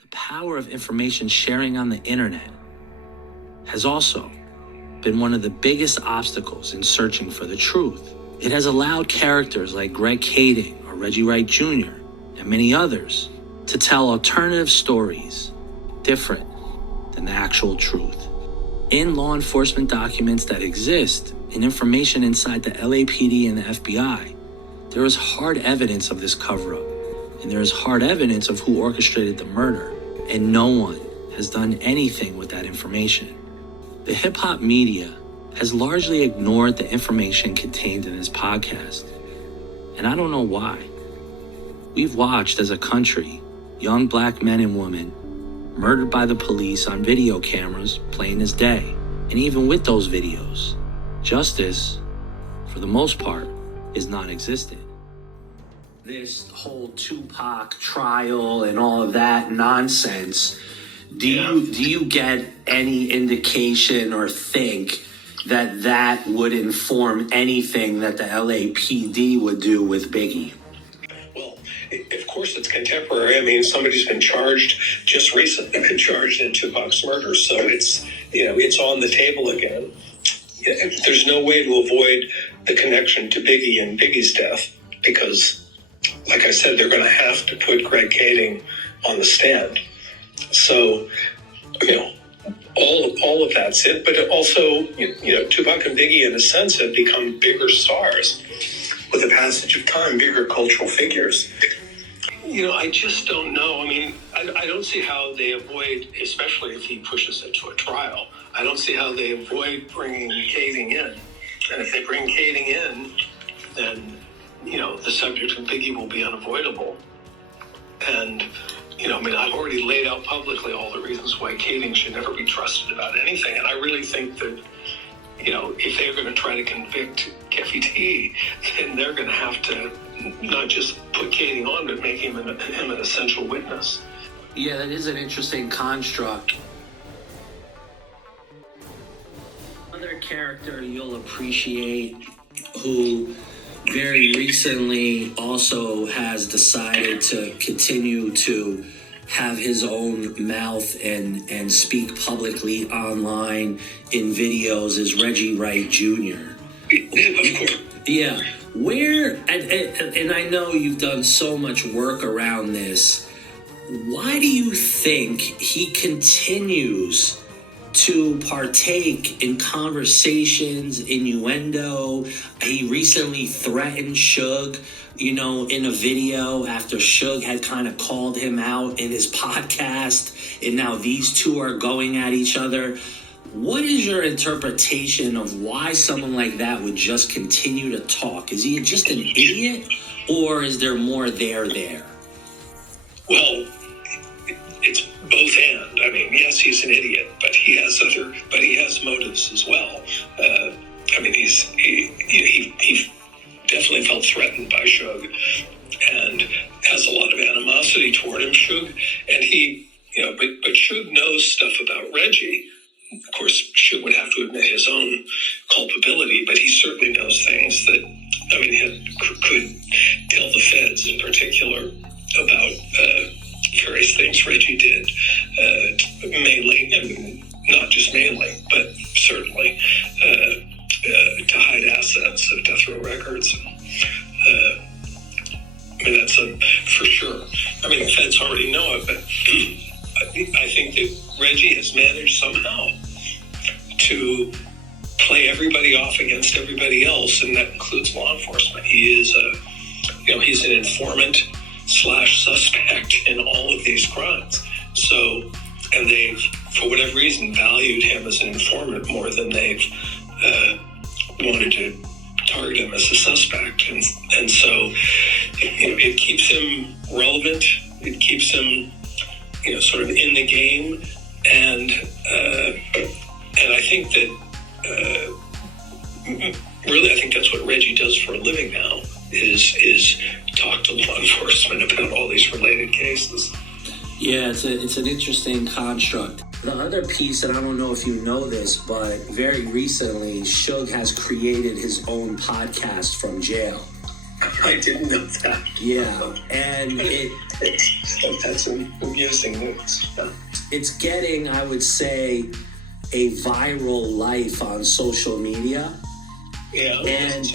The power of information sharing on the internet has also been one of the biggest obstacles in searching for the truth. It has allowed characters like Greg Kading or Reggie Wright Jr. and many others to tell alternative stories different than the actual truth. In law enforcement documents that exist and information inside the LAPD and the FBI, there is hard evidence of this cover-up, and there is hard evidence of who orchestrated the murder, and no one has done anything with that information. The hip-hop media has largely ignored the information contained in this podcast, and I don't know why. We've watched as a country young black men and women murdered by the police on video cameras plain as day, and even with those videos, justice, for the most part, is non-existent. This whole Tupac trial and all of that nonsense, do you get any indication or think that that would inform anything that the LAPD would do with Biggie? Well, of course it's contemporary. I mean, somebody's been charged just recently, been charged in Tupac's murder, so it's on the table again. There's no way to avoid the connection to Biggie and Biggie's death because, like I said, they're going to have to put Greg Kading on the stand. So, all of that's it. But also, Tupac and Biggie, in a sense, have become bigger stars with the passage of time, bigger cultural figures. I just don't know. I mean, I don't see how they avoid, especially if he pushes it to a trial, I don't see how they avoid bringing Kading in. And if they bring Kading in, then, the subject of Biggie will be unavoidable. And, I've already laid out publicly all the reasons why Kading should never be trusted about anything. And I really think that, if they're going to try to convict Keffy T, then they're going to have to not just put Kading on, but make him an essential witness. Yeah, that is an interesting construct. Another character you'll appreciate who very recently also has decided to continue to have his own mouth and speak publicly online in videos is Reggie Wright Jr. Of course. Yeah. Where, and I know you've done so much work around this, why do you think he continues to partake in conversations, innuendo? He recently threatened Suge, in a video after Suge had kind of called him out in his podcast, and now these two are going at each other. What is your interpretation of why someone like that would just continue to talk? Is he just an idiot, or is there more there? Well, it's both and. I mean, yes, he's an idiot, but he has motives as well. He definitely felt threatened by Suge and has a lot of animosity toward him, Suge. And but Suge knows stuff about Reggie. Of course, Suge would have to admit his own culpability, but he certainly knows things that, could tell the feds in particular about various things Reggie did, mainly, and not just mainly, but certainly to hide assets of Death Row Records. That's for sure. The feds already know it, but I think that Reggie has managed somehow to play everybody off against everybody else, and that includes law enforcement. He is he's an informant / suspect in all of these crimes. So, and they've, for whatever reason, valued him as an informant more than they've wanted to target him as a suspect. And so, it keeps him relevant. It keeps him, sort of in the game. And I think that, really, I think that's what Reggie does for a living now, is talk to law enforcement about all these related cases. Yeah, it's an interesting construct. The other piece, and I don't know if you know this, but very recently, Suge has created his own podcast from jail. I didn't know that. Yeah, and That's some amusing news. It's getting, I would say, a viral life on social media. Yeah. And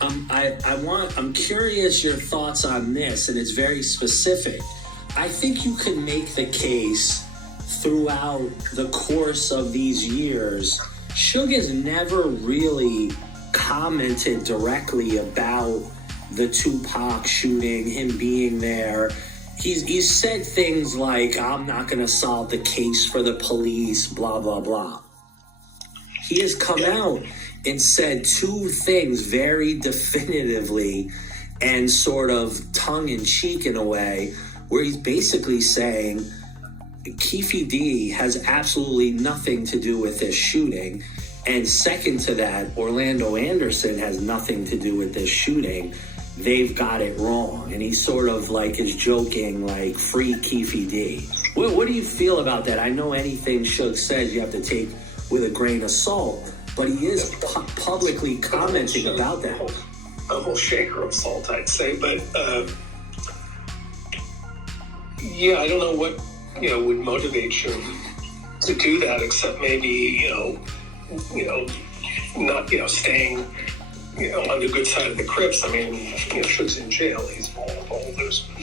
I'm curious your thoughts on this, and it's very specific. I think you can make the case throughout the course of these years, Suge has never really commented directly about the Tupac shooting, him being there. He's said things like, I'm not going to solve the case for the police, blah, blah, blah. He has come out and said two things very definitively and sort of tongue-in-cheek in a way, where he's basically saying Keefe D has absolutely nothing to do with this shooting. And second to that, Orlando Anderson has nothing to do with this shooting. They've got it wrong. And he sort of like is joking, like, free Keefe D. What do you feel about that? I know anything Suge says you have to take with a grain of salt, but he is publicly commenting about that. A whole shaker of salt, I'd say. But yeah, I don't know what would motivate you to do that, except maybe not staying on the good side of the Crips. I mean, Suge's in jail. He's vulnerable.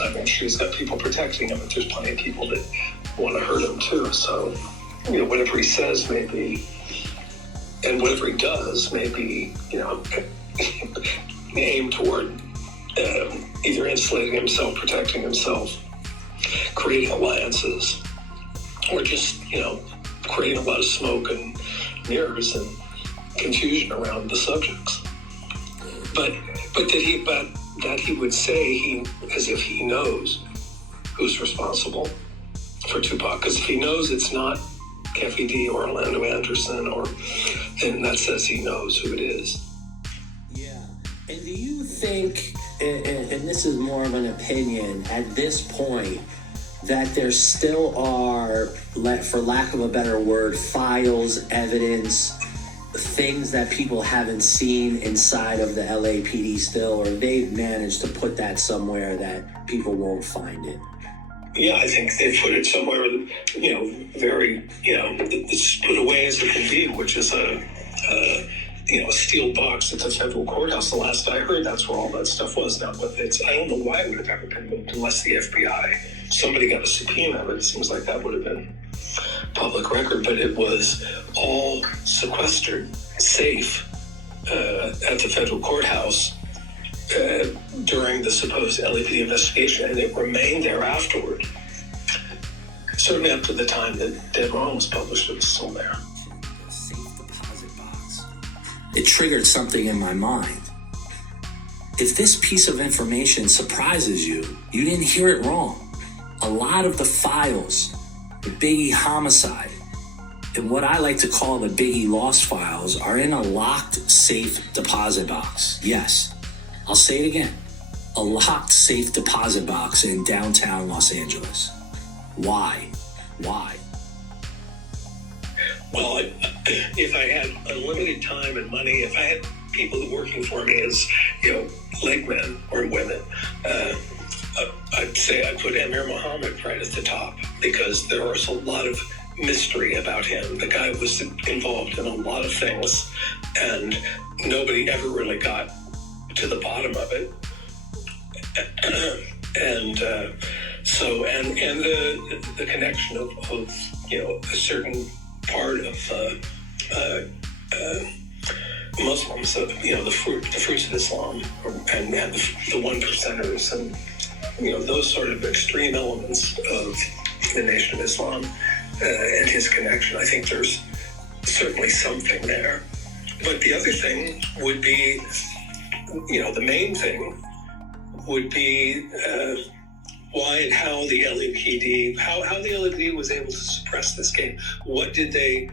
I'm sure he's got people protecting him, but there's plenty of people that want to hurt him too. So, whatever he says may be, and whatever he does may be, aimed toward either insulating himself, protecting himself, creating alliances, or just, creating a lot of smoke and mirrors and confusion around the subjects. But that he would say as if he knows who's responsible for Tupac, because if he knows it's not Keefe D or Orlando Anderson, then that says he knows who it is. Yeah. And do you think, and this is more of an opinion at this point, that there still are, for lack of a better word, files, evidence, things that people haven't seen inside of the LAPD still, or they've managed to put that somewhere that people won't find it? Yeah, I think they put it somewhere, very, it's put away as it can be, which is a steel box at the federal courthouse. The last I heard, that's where all that stuff was. Now, I don't know why it would have ever been moved unless the FBI, somebody got a subpoena, but it seems like that would have been public record. But it was all sequestered, safe at the federal courthouse during the supposed LAPD investigation, and it remained there afterward. Certainly up to the time that Dead Wrong was published, it was still there. Safe deposit box. It triggered something in my mind. If this piece of information surprises you, you didn't hear it wrong. A lot of the files, the Biggie homicide, and what I like to call the Biggie lost files, are in a locked, safe deposit box. Yes, I'll say it again. A locked, safe deposit box in downtown Los Angeles. Why? Why? Well, if I had unlimited time and money, if I had people working for me as, leg men or women, I'd say I'd put Amir Muhammad right at the top, because there was a lot of mystery about him. The guy was involved in a lot of things, and nobody ever really got to the bottom of it. And the connection of a certain part of Muslims, the fruits of Islam, and the one percenters, and those sort of extreme elements of the Nation of Islam and his connection. I think there's certainly something there. But the other thing would be, the main thing would be why and how the LAPD, how the LAPD was able to suppress this game. What did they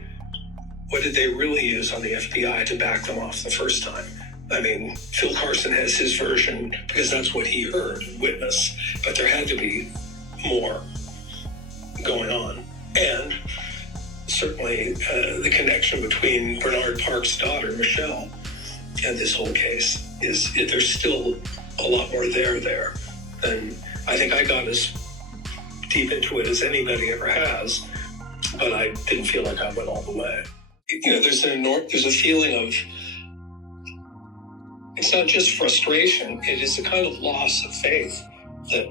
really use on the FBI to back them off the first time? I mean, Phil Carson has his version because that's what he heard and witnessed, but there had to be more going on. And certainly the connection between Bernard Park's daughter, Michelle, and this whole case there's still a lot more there. And I think I got as deep into it as anybody ever has, but I didn't feel like I went all the way. You know, there's a feeling of, it's not just frustration, it is a kind of loss of faith that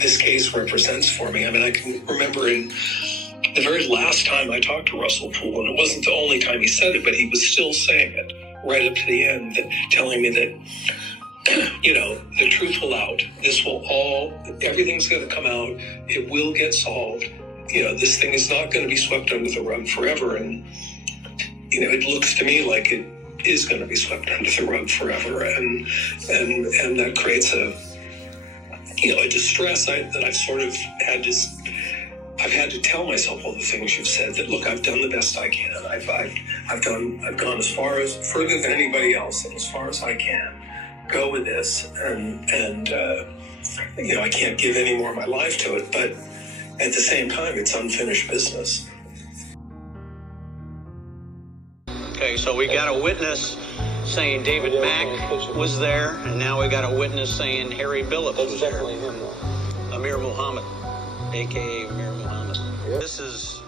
this case represents for me. I mean, I can remember in the very last time I talked to Russell Poole, and it wasn't the only time he said it, but he was still saying it right up to the end, telling me that, you know, the truth will out. Everything's going to come out. It will get solved. You know, this thing is not going to be swept under the rug forever. And, you know, it looks to me like it is going to be swept under the rug forever. And that creates a distress that I've sort of I've had to tell myself all the things you've said, that look, I've done the best I can. I've gone further than anybody else, and as far as I can go with this, and you know, I can't give any more of my life to it, but at the same time, it's unfinished business. Okay, so we got a witness saying David Mack was there, and now we got a witness saying Harry Billups was there. Definitely him, though. Amir Muhammad, a.k.a. Amir Muhammad. Yep. This is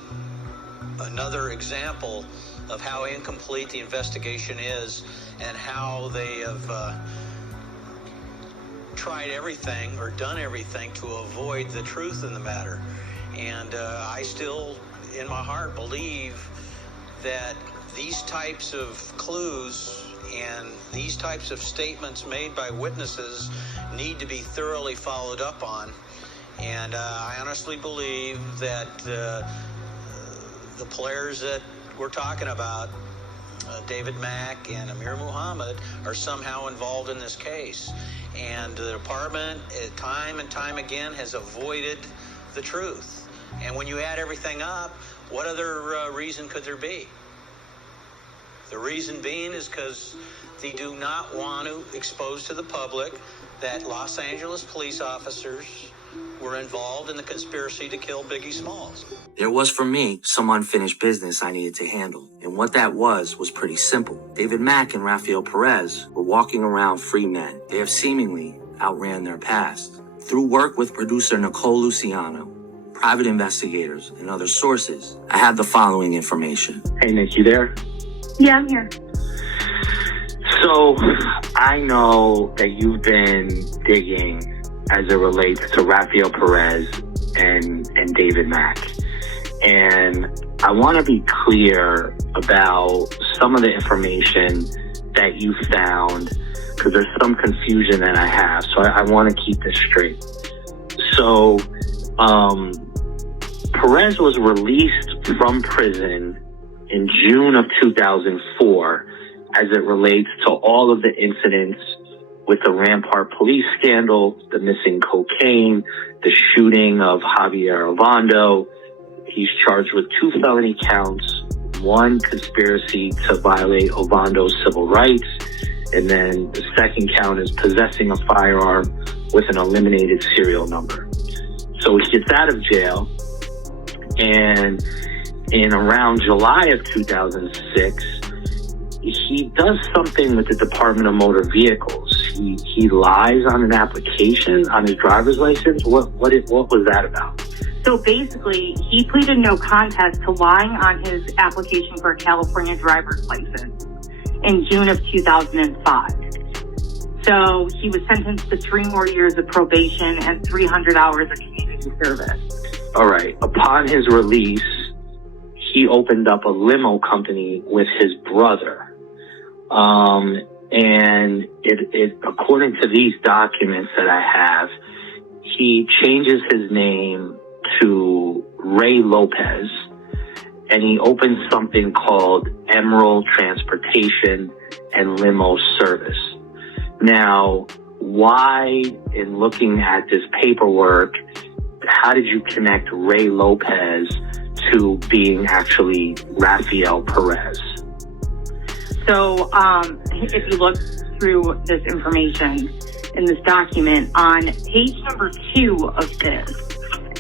another example of how incomplete the investigation is and how they have tried everything or done everything to avoid the truth in the matter. And I still, in my heart, believe that these types of clues and these types of statements made by witnesses need to be thoroughly followed up on. And I honestly believe that the players that we're talking about, David Mack and Amir Muhammad, are somehow involved in this case. And the department, time and time again, has avoided the truth. And when you add everything up, what other reason could there be? The reason being is because they do not want to expose to the public that Los Angeles police officers were involved in the conspiracy to kill Biggie Smalls. There was, for me, some unfinished business I needed to handle. And what that was pretty simple. David Mack and Raphael Perez were walking around free men. They have seemingly outran their past. Through work with producer Nicole Luciano, private investigators, and other sources, I have the following information. Hey, Nick, you there? Yeah, I'm here. So, I know that you've been digging as it relates to Raphael Perez and David Mack. And I want to be clear about some of the information that you found, because there's some confusion that I have. So I want to keep this straight. So, Perez was released from prison in June of 2004 as it relates to all of the incidents with the Rampart police scandal, the missing cocaine, the shooting of Javier Ovando. He's charged with 2 felony counts, 1 conspiracy to violate Ovando's civil rights, and then the second count is possessing a firearm with an eliminated serial number. So he gets out of jail, and in around July of 2006, he does something with the Department of Motor Vehicles. He lies on an application on his driver's license. What was that about? So basically, he pleaded no contest to lying on his application for a California driver's license in June of 2005. So he was sentenced to 3 more years of probation and 300 hours of community service. All right. Upon his release, he opened up a limo company with his brother. And it according to these documents that I have, he changes his name to Ray Lopez, and he opens something called Emerald Transportation and Limo Service. Now, why, in looking at this paperwork, how did you connect Ray Lopez to being actually Raphael Perez? So if you look through this information in this document, on page number 2 of this,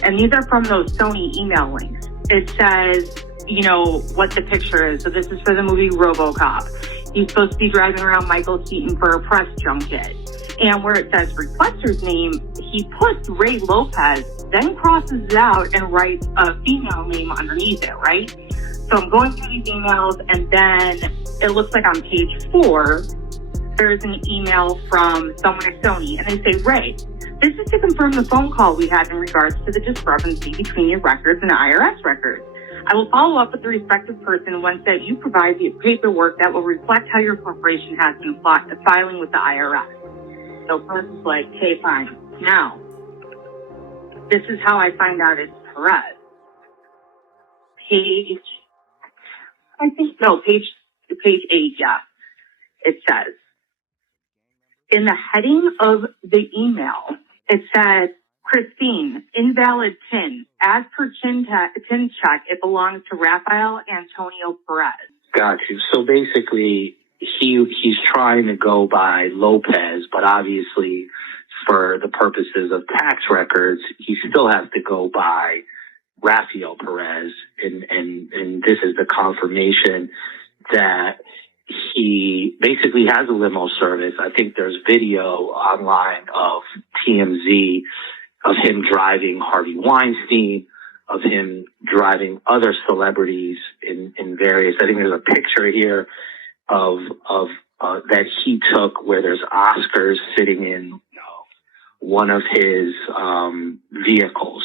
and these are from those Sony email links, it says, you know, what the picture is. So this is for the movie RoboCop. He's supposed to be driving around Michael Keaton for a press junket. And where it says Sequestered's name, he puts Ray Lopez, then crosses it out and writes a female name underneath it, right? So I'm going through these emails, and then it looks like on page 4, there's an email from someone at Sony, and they say, Ray, this is to confirm the phone call we had in regards to the discrepancy between your records and IRS records. I will follow up with the respective person once that you provide the paperwork that will reflect how your corporation has been filing with the IRS. So person's like, okay, fine. Now, this is how I find out it's Perez. Page 8, yeah. It says, in the heading of the email, it said, Christine, invalid PIN. As per PIN check, it belongs to Raphael Antonio Perez. Got you. So basically, he's trying to go by Lopez, but obviously for the purposes of tax records, he still has to go by Raphael Perez. And this is the confirmation that he basically has a limo service. I think there's video online of TMZ of him driving Harvey Weinstein, of him driving other celebrities in various, I think there's a picture here of that he took where there's Oscars sitting in one of his vehicles.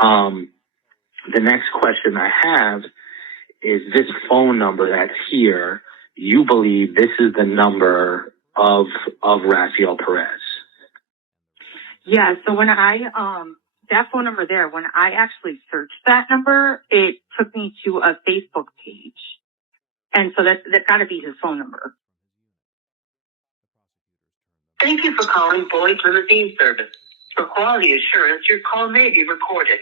The next question I have is this phone number that's here. You believe this is the number of Raphael Perez? Yeah. So when I that phone number there, when I actually searched that number, it took me to a Facebook page, and so that's got to be his phone number. Thank you for calling Boyd's Limousine Service. For quality assurance, your call may be recorded.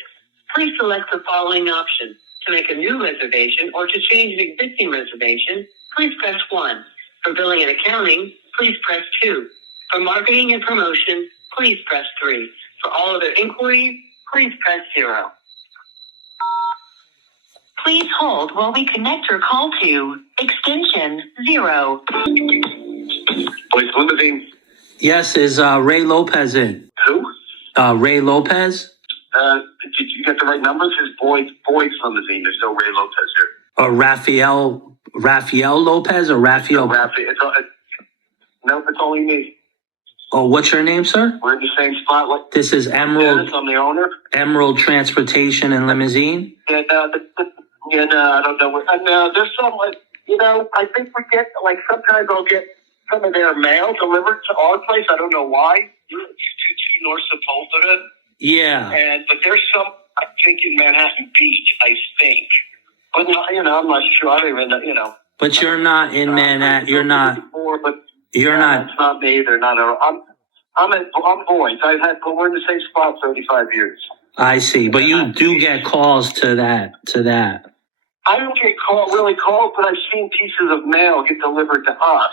Please select the following options. To make a new reservation or to change an existing reservation, please press 1. For billing and accounting, please press 2. For marketing and promotion, please press 3. For all other inquiries, please press 0. Please hold while we connect your call to extension 0. Boyd's Limousine. Yes, is Ray Lopez in? Who? Ray Lopez? Did you get the right numbers? It's Boyd's Limousine. There's no Ray Lopez here. Or Raphael Lopez or Raphael? Nope, it's only me. Oh, what's your name, sir? We're in the same spot. This is Emerald. Dennis, I'm the owner. Emerald Transportation and Limousine? I don't know. There's some, I think we get, sometimes I'll get some of their mail delivered to our place. I don't know why. It's 222 North Sepulveda. Yeah. But there's some, I think, in Manhattan Beach, I think. But, I'm not sure. I don't even know, But you're not in Manhattan. You're not. You're not. It's not me. They're not. I'm Boyd's. We're in the same spot 35 years. I see. But you do get calls to that. I don't get really calls, but I've seen pieces of mail get delivered to us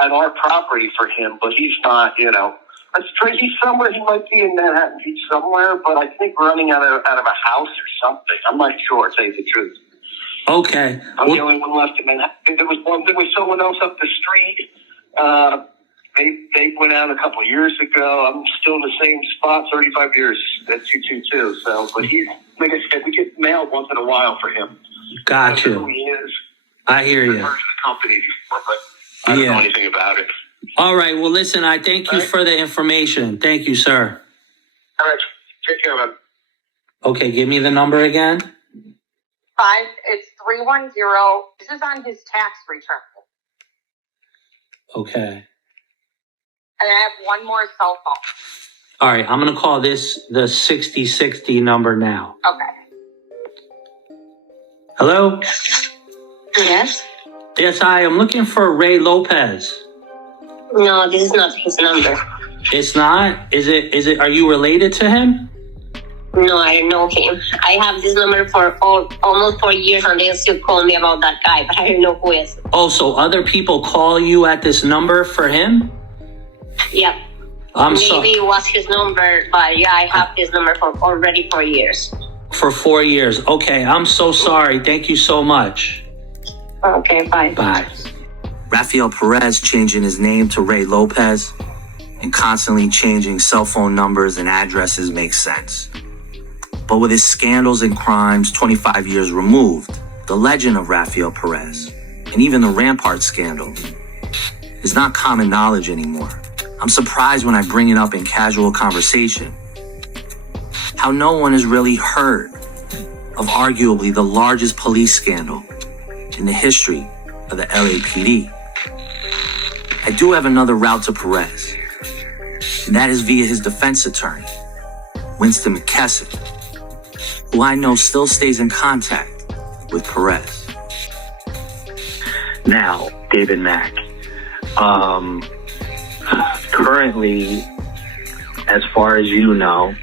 at our property for him, but he's not, That's strange. He's somewhere. He might be in Manhattan Beach somewhere, but I think running out of a house or something. I'm not sure, to tell you the truth. Okay. I'm the only one left in Manhattan. There was someone else up the street. They went out a couple of years ago. I'm still in the same spot, 35 years at 222. So, but he's, like I said, we get mail once in a while for him. Gotcha. I don't know who he is. I hear you. I've heard of the company before, but I don't know anything about it. All right. Well, listen, I thank you for the information. Thank you, sir. All right. Take care, man. Okay. Give me the number again. It's 310. This is on his tax return. Okay. And I have one more cell phone. All right. I'm going to call this the 6060 number now. Okay. Hello? Yes? Yes, hi. I'm looking for Ray Lopez. No, this is not his number. It's not? Is it, are you related to him? No, I don't know him. I have this number for almost 4 years, and they still call me about that guy, but I don't know who is. Oh, so other people call you at this number for him? Yep. Maybe it was his number, but yeah, I have this number for already 4 years. For 4 years. Okay, I'm so sorry. Thank you so much. Okay, bye. Bye. Raphael Perez changing his name to Ray Lopez. and constantly changing cell phone numbers and addresses makes sense. But with his scandals and crimes 25 years removed, the legend of Raphael Perez, and even the Rampart scandal, is not common knowledge anymore. I'm surprised when I bring it up in casual conversation, how no one has really heard of arguably the largest police scandal in the history of the LAPD. I do have another route to Perez, and that is via his defense attorney, Winston McKesson, who I know still stays in contact with Perez. Now, David Mack, currently, as far as you know,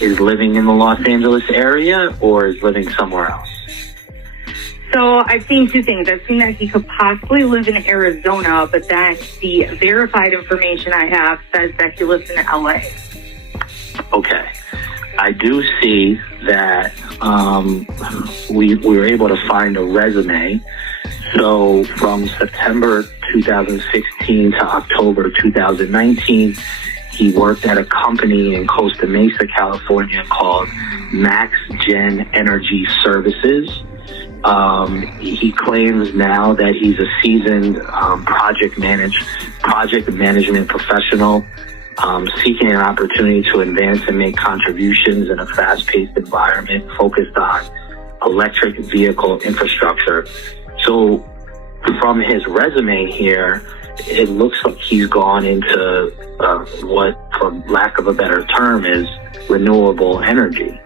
is living in the Los Angeles area or is living somewhere else? So I've seen two things. I've seen that he could possibly live in Arizona, but then the verified information I have says that he lives in LA. Okay. I do see that we were able to find a resume. So from September 2016 to October 2019, he worked at a company in Costa Mesa, California called Max Gen Energy Services. He claims now that he's a seasoned project management professional, seeking an opportunity to advance and make contributions in a fast-paced environment focused on electric vehicle infrastructure. So from his resume here, it looks like he's gone into what, for lack of a better term, is renewable energy.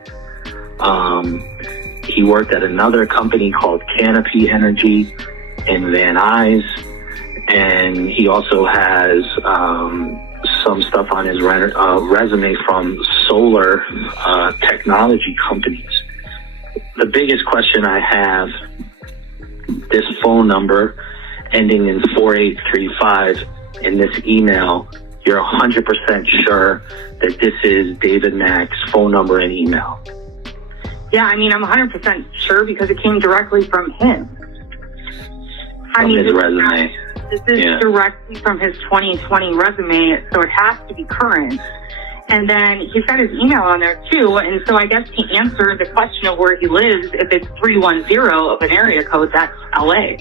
He worked at another company called Canopy Energy in Van Nuys, and he also has some stuff on his resume from solar technology companies. The biggest question I have, this phone number ending in 4835 in this email, you're 100% sure that this is David Mack's phone number and email? Yeah, I mean, I'm 100% sure because it came directly from him. From his resume. This is directly from his 2020 resume, so it has to be current. And then he's got his email on there too, and so I guess to answer the question of where he lives, if it's 310 of an area code, that's LA.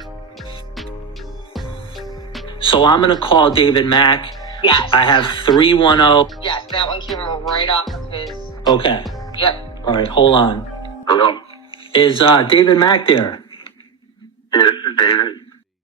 So I'm going to call David Mack. Yes. I have 310. Yes, that one came right off of his. Okay. Yep. All right, hold on. Hello? Is David Mack there? Yeah, this is David.